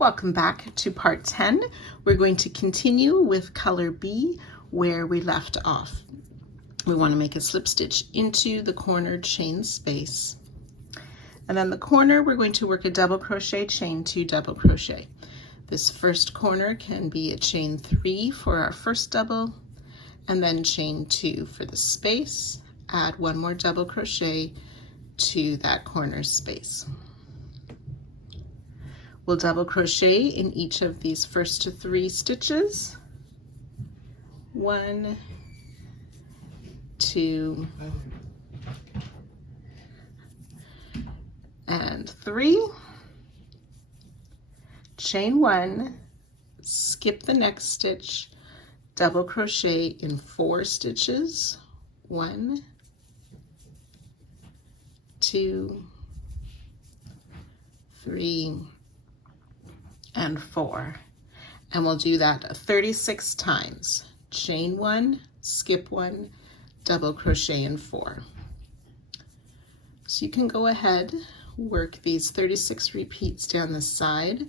Welcome back to part 10. We're going to continue with color B where we left off. We want to make a slip stitch into the corner chain space. And then the corner, we're going to work a double crochet, chain 2, double crochet. This first corner can be a chain 3 for our first double, and then chain 2 for the space. Add one more double crochet to that corner space. We'll double crochet in each of these first 3 stitches. 1, 2, and 3. Chain 1, skip the next stitch, double crochet in 4 stitches. 1, 2, 3, and 4, and we'll do that 36 times. Chain 1, skip 1, double crochet in 4. So you can go ahead, work these 36 repeats down the side,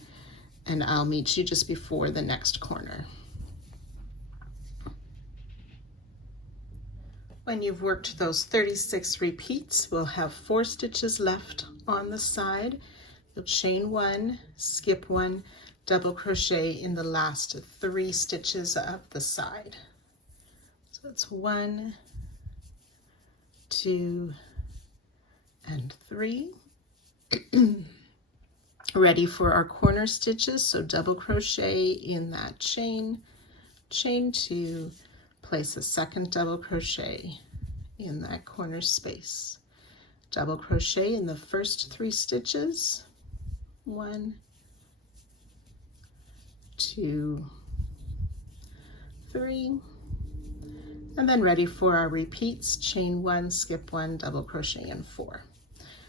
and I'll meet you just before the next corner. When you've worked those 36 repeats, we'll have 4 stitches left on the side. You'll chain 1, skip 1, double crochet in the last 3 stitches of the side. So it's 1, 2, and 3. Ready for our corner stitches, so double crochet in that chain, chain 2, place a second double crochet in that corner space. Double crochet in the first 3 stitches. 1, 2, 3, and then ready for our repeats, chain 1, skip 1, double crochet in 4.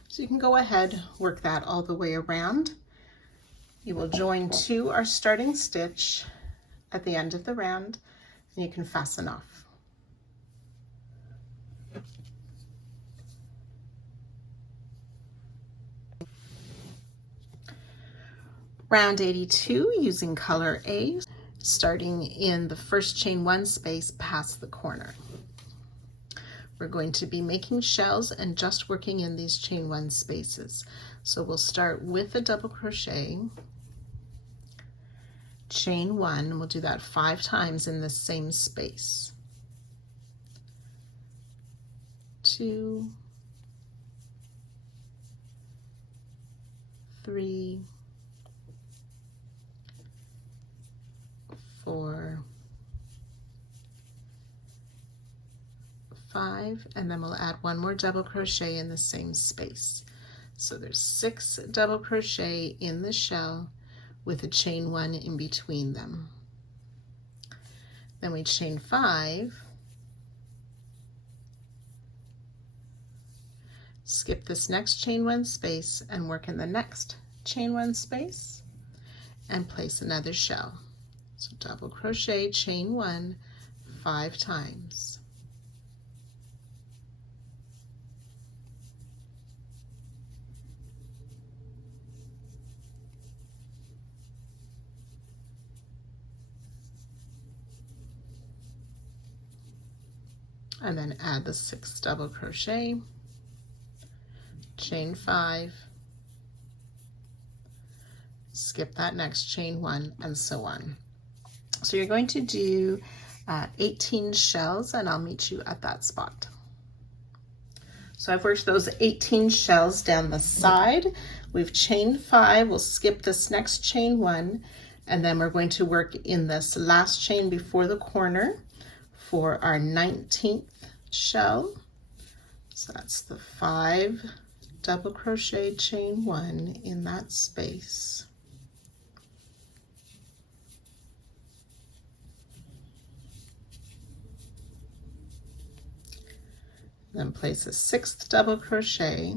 So you can go ahead, work that all the way around. You will join to our starting stitch at the end of the round, and you can fasten off. Round 82 using color A, starting in the first chain 1 space past the corner. We're going to be making shells and just working in these chain 1 spaces. So we'll start with a double crochet, chain 1, and we'll do that 5 times in the same space. 2, 3, 4, 5, and then we'll add one more double crochet in the same space. So there's 6 double crochet in the shell with a chain 1 in between them. Then we chain 5, skip this next chain 1 space and work in the next chain 1 space and place another shell. So double crochet, chain 1, 5 times. And then add the 6th double crochet, chain 5, skip that next chain 1, and so on. So you're going to do 18 shells, and I'll meet you at that spot. So I've worked those 18 shells down the side. We've chained 5, we'll skip this next chain 1, and then we're going to work in this last chain before the corner for our 19th shell. So that's the 5 double crochet, chain 1 in that space. Then place a 6th double crochet,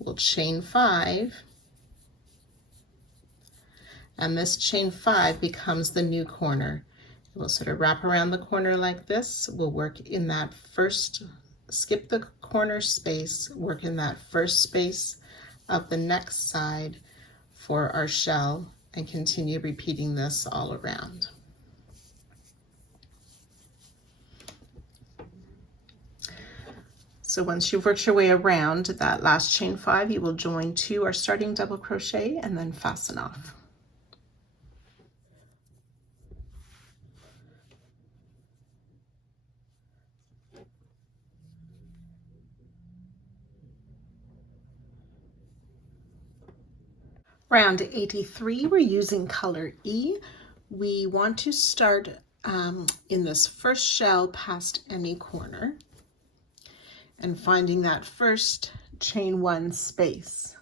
we'll chain 5, and this chain 5 becomes the new corner. We'll sort of wrap around the corner like this. We'll work in that first, skip the corner space, work in that first space of the next side for our shell, and continue repeating this all around. So once you've worked your way around that last chain 5, you will join 2 or starting double crochet and then fasten off. Round 83, we're using color E. We want to start in this first shell past any corner and finding that first chain 1 space.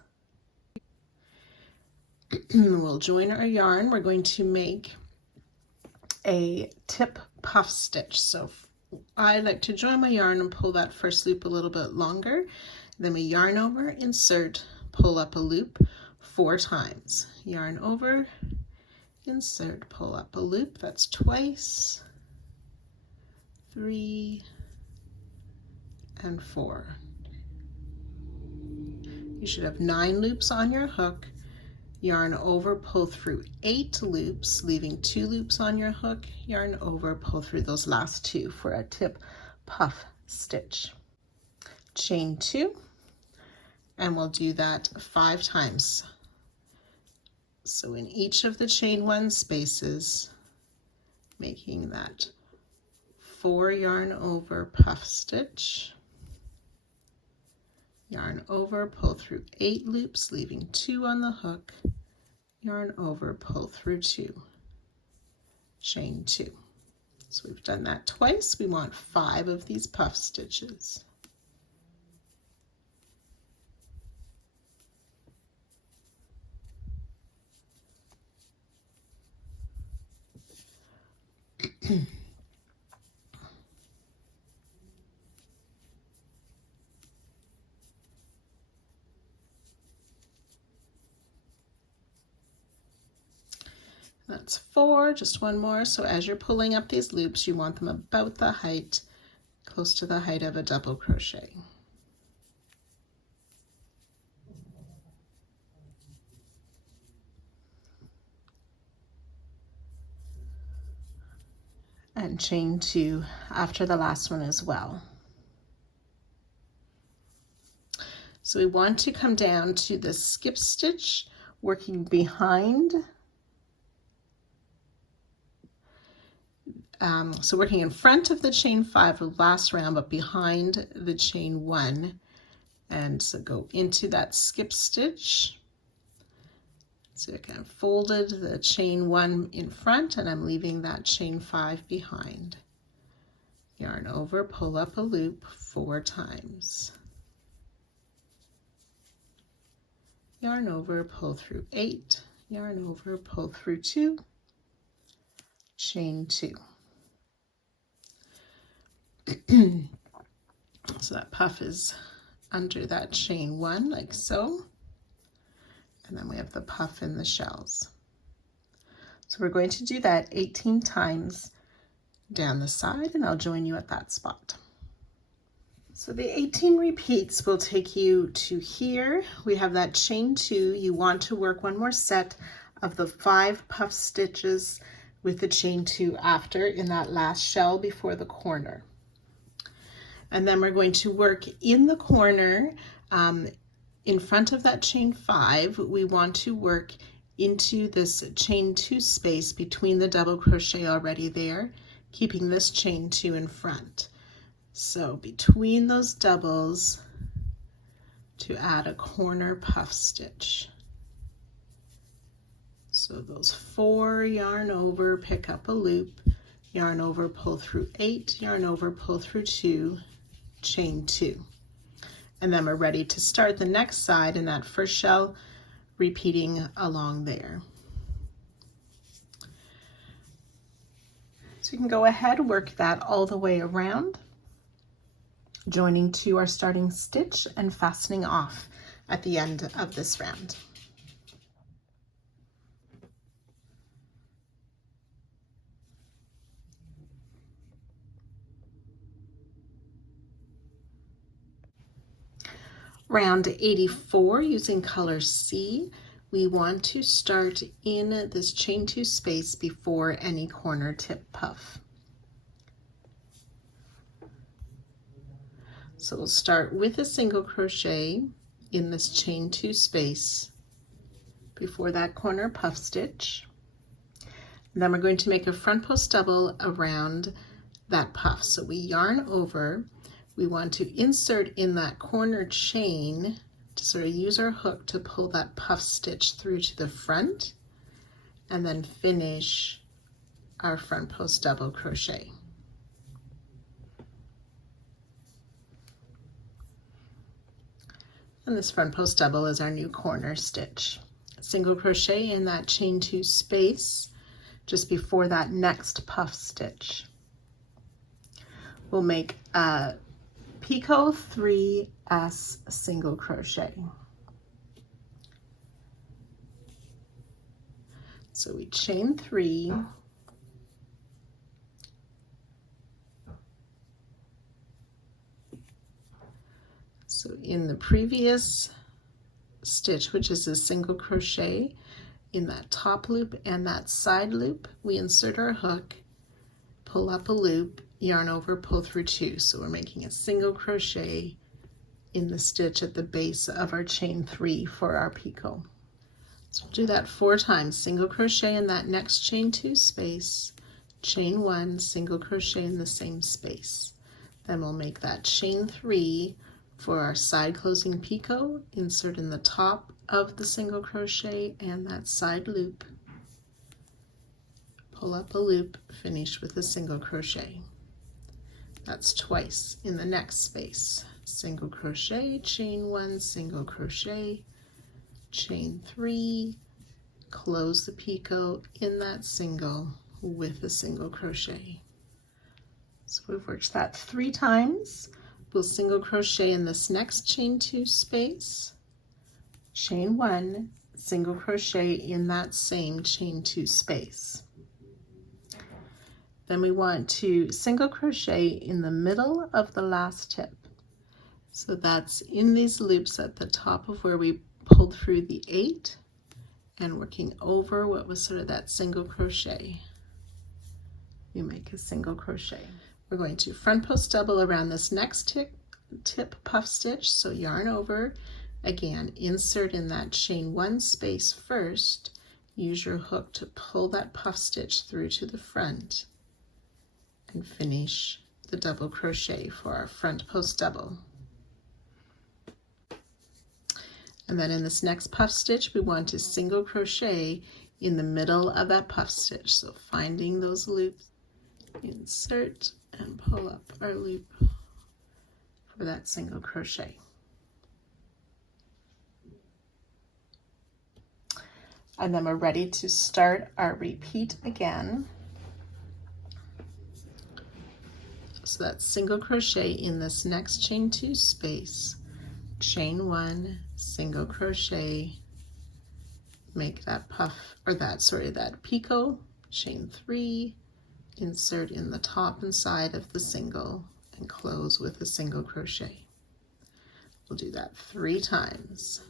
We'll join our yarn. We're going to make a tip puff stitch. So I like to join my yarn and pull that first loop a little bit longer. Then we yarn over, insert, pull up a loop 4 times. Yarn over, insert, pull up a loop. That's twice, 3, and 4. You should have 9 loops on your hook. Yarn over, pull through 8 loops, leaving 2 loops on your hook. Yarn over, pull through those last 2 for a tip puff stitch. Chain 2, and we'll do that 5 times. So in each of the chain 1 spaces, making that 4 yarn over puff stitch, yarn over, pull through 8 loops, leaving 2 on the hook, yarn over, pull through 2, chain 2. So we've done that twice. We want 5 of these puff stitches. That's 4, just one more. So as you're pulling up these loops, you want them about the height, close to the height of a double crochet. And chain 2 after the last one as well. So we want to come down to the skip stitch, working behind. So working in front of the chain 5 of the last round, but behind the chain 1. And so go into that skip stitch. So I kind of folded the chain 1 in front, and I'm leaving that chain 5 behind. Yarn over, pull up a loop 4 times. Yarn over, pull through 8, yarn over, pull through 2, chain 2. So that puff is under that chain 1 like so, and then we have the puff in the shells. So we're going to do that 18 times down the side, and I'll join you at that spot. So the 18 repeats will take you to here. We have that chain 2. You want to work one more set of the 5 puff stitches with the chain 2 after in that last shell before the corner. And then we're going to work in the corner in front of that chain 5. We want to work into this chain 2 space between the double crochet already there, keeping this chain 2 in front. So between those doubles to add a corner puff stitch. So those 4, yarn over, pick up a loop, yarn over, pull through 8, yarn over, pull through 2, chain 2. And then we're ready to start the next side in that first shell, repeating along there. So you can go ahead, work that all the way around, joining to our starting stitch and fastening off at the end of this round. Round 84, using color C, we want to start in this chain 2 space before any corner tip puff. So we'll start with a single crochet in this chain 2 space before that corner puff stitch. And then we're going to make a front post double around that puff. So we yarn over, we want to insert in that corner chain to sort of use our hook to pull that puff stitch through to the front, and then finish our front post double crochet. And this front post double is our new corner stitch. Single crochet in that chain 2 space just before that next puff stitch. We'll make a Pico 3S single crochet. So we chain 3, so in the previous stitch, which is a single crochet, in that top loop and that side loop, we insert our hook, pull up a loop, yarn over, pull through 2. So we're making a single crochet in the stitch at the base of our chain 3 for our picot. So we'll do that 4 times. Single crochet in that next chain 2 space, chain 1, single crochet in the same space. Then we'll make that chain 3 for our side closing picot, insert in the top of the single crochet and that side loop, pull up a loop, finish with a single crochet. That's twice in the next space. Single crochet, chain 1, single crochet, chain 3, close the picot in that single with a single crochet. So we've worked that 3 times. We'll single crochet in this next chain 2 space, chain 1, single crochet in that same chain 2 space. Then we want to single crochet in the middle of the last tip. So that's in these loops at the top of where we pulled through the 8 and working over what was sort of that single crochet. You make a single crochet. We're going to front post double around this next tip puff stitch. So yarn over, again, insert in that chain 1 space first, use your hook to pull that puff stitch through to the front, and finish the double crochet for our front post double. And then in this next puff stitch, we want to single crochet in the middle of that puff stitch. So finding those loops, insert and pull up our loop for that single crochet. And then we're ready to start our repeat again. So that's single crochet in this next chain 2 space, chain 1, single crochet, make that puff, or that picot, chain 3, insert in the top and side of the single, and close with a single crochet. We'll do that 3 times.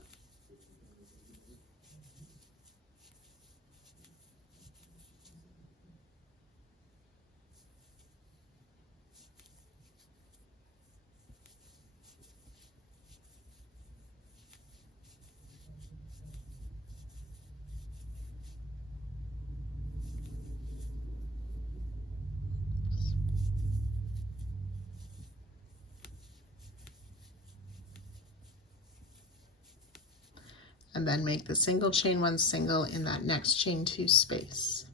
And then make the single, chain 1, single in that next chain 2 space,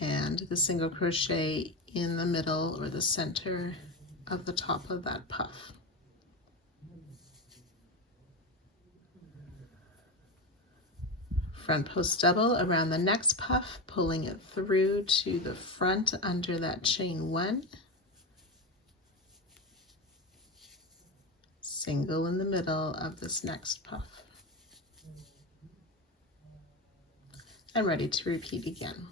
and the single crochet in the middle or the center of the top of that puff. Front post double around the next puff, pulling it through to the front under that chain 1, single in the middle of this next puff, and ready to repeat again.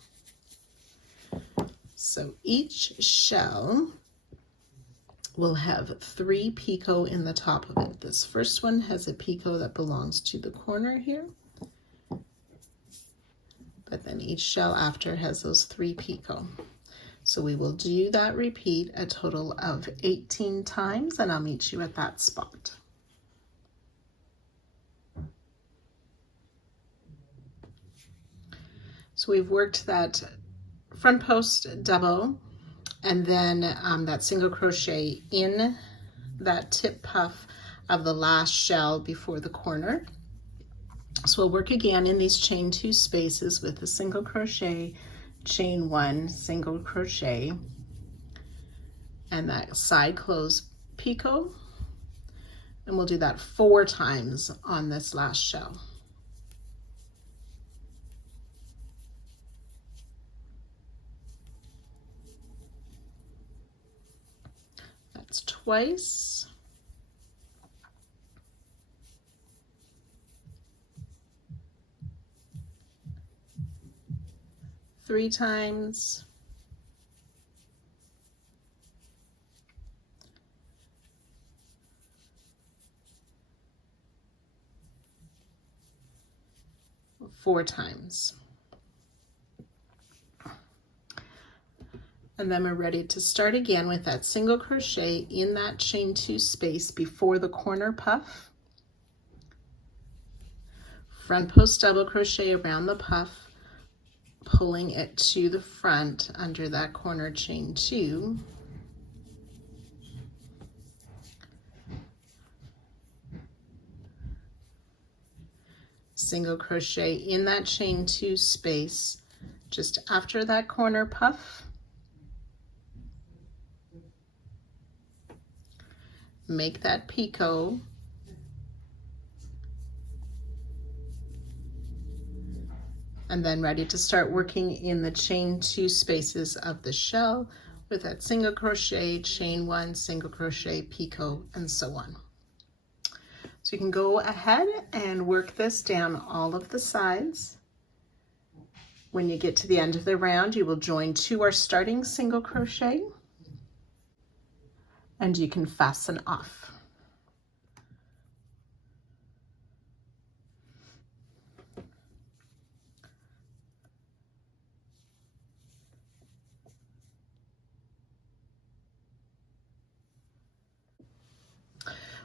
So each shell will have 3 picot in the top of it. This first one has a picot that belongs to the corner here, but then each shell after has those 3 picot. So we will do that repeat a total of 18 times, and I'll meet you at that spot. So we've worked that front post double, and then that single crochet in that tip puff of the last shell before the corner. So we'll work again in these chain 2 spaces with a single crochet, chain 1, single crochet, and that side close picot, and we'll do that 4 times on this last shell. That's twice. Three times. Four times. And then we're ready to start again with that single crochet in that chain 2 space before the corner puff. Front post double crochet around the puff, pulling it to the front under that corner chain 2. Single crochet in that chain 2 space just after that corner puff. Make that picot. And then ready to start working in the chain 2 spaces of the shell with that single crochet, chain 1, single crochet, picot, and so on. So you can go ahead and work this down all of the sides. When you get to the end of the round, you will join to our starting single crochet, and you can fasten off.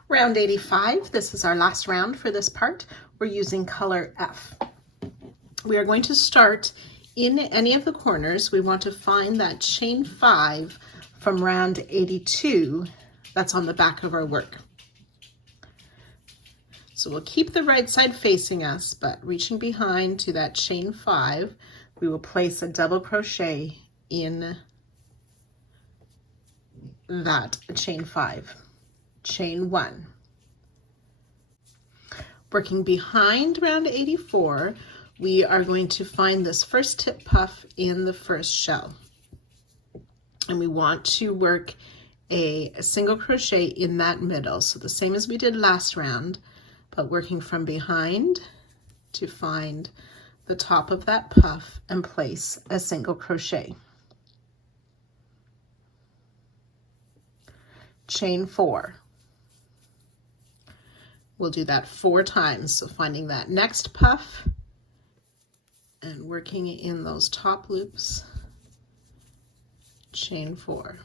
Round 85, this is our last round for this part. We're using color F. We are going to start in any of the corners. We want to find that chain 5 from round 82 that's on the back of our work. So we'll keep the right side facing us, but reaching behind to that chain 5, we will place a double crochet in that chain 5. Chain 1. Working behind round 84, we are going to find this first tip puff in the first shell. And we want to work a single crochet in that middle. So the same as we did last round, but working from behind to find the top of that puff and place a single crochet. Chain 4. We'll do that 4 times. So finding that next puff and working in those top loops, chain 4.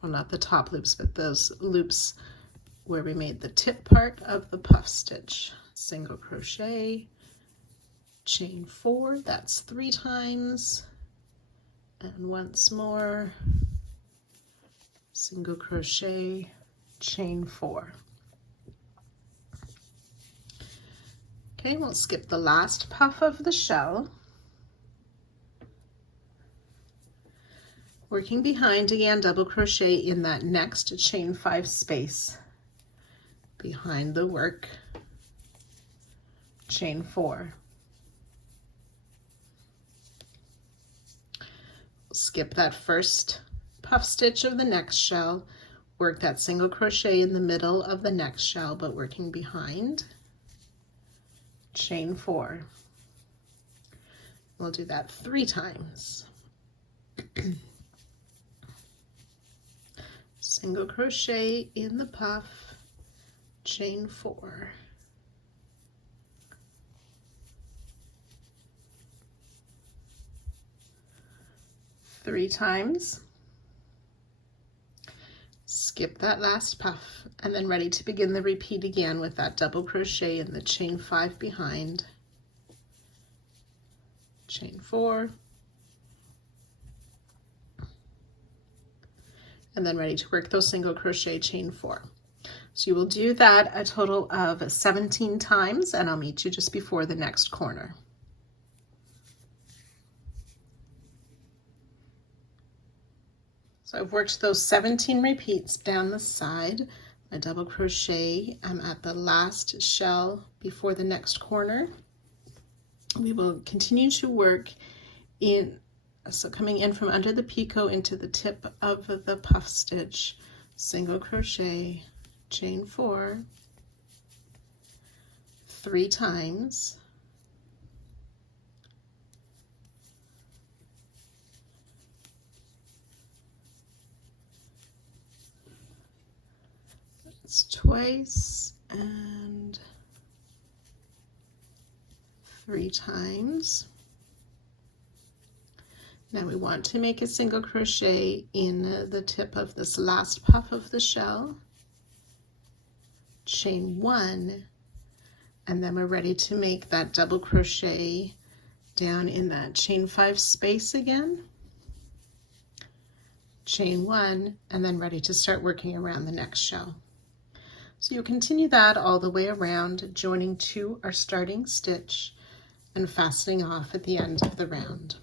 Well, not the top loops, but those loops where we made the tip part of the puff stitch. Single crochet, chain 4, that's 3 times, and once more, single crochet, chain 4. Okay, we'll skip the last puff of the shell. Working behind again, double crochet in that next chain 5 space behind the work, chain 4. Skip that first puff stitch of the next shell, work that single crochet in the middle of the next shell, but working behind, chain 4. We'll do that 3 times. single crochet in the puff, chain 4. Three times. Skip that last puff, and then ready to begin the repeat again with that double crochet in the chain 5 behind, chain 4, and then ready to work those single crochet, chain 4. So you will do that a total of 17 times, and I'll meet you just before the next corner. So I've worked those 17 repeats down the side. My double crochet, I'm at the last shell before the next corner. We will continue to work in, so coming in from under the picot into the tip of the puff stitch, single crochet, chain 4, 3 times, that's twice, and 3 times. Now we want to make a single crochet in the tip of this last puff of the shell, chain 1, and then we're ready to make that double crochet down in that chain 5 space again, chain 1, and then ready to start working around the next shell. So you'll continue that all the way around, joining to our starting stitch and fastening off at the end of the round.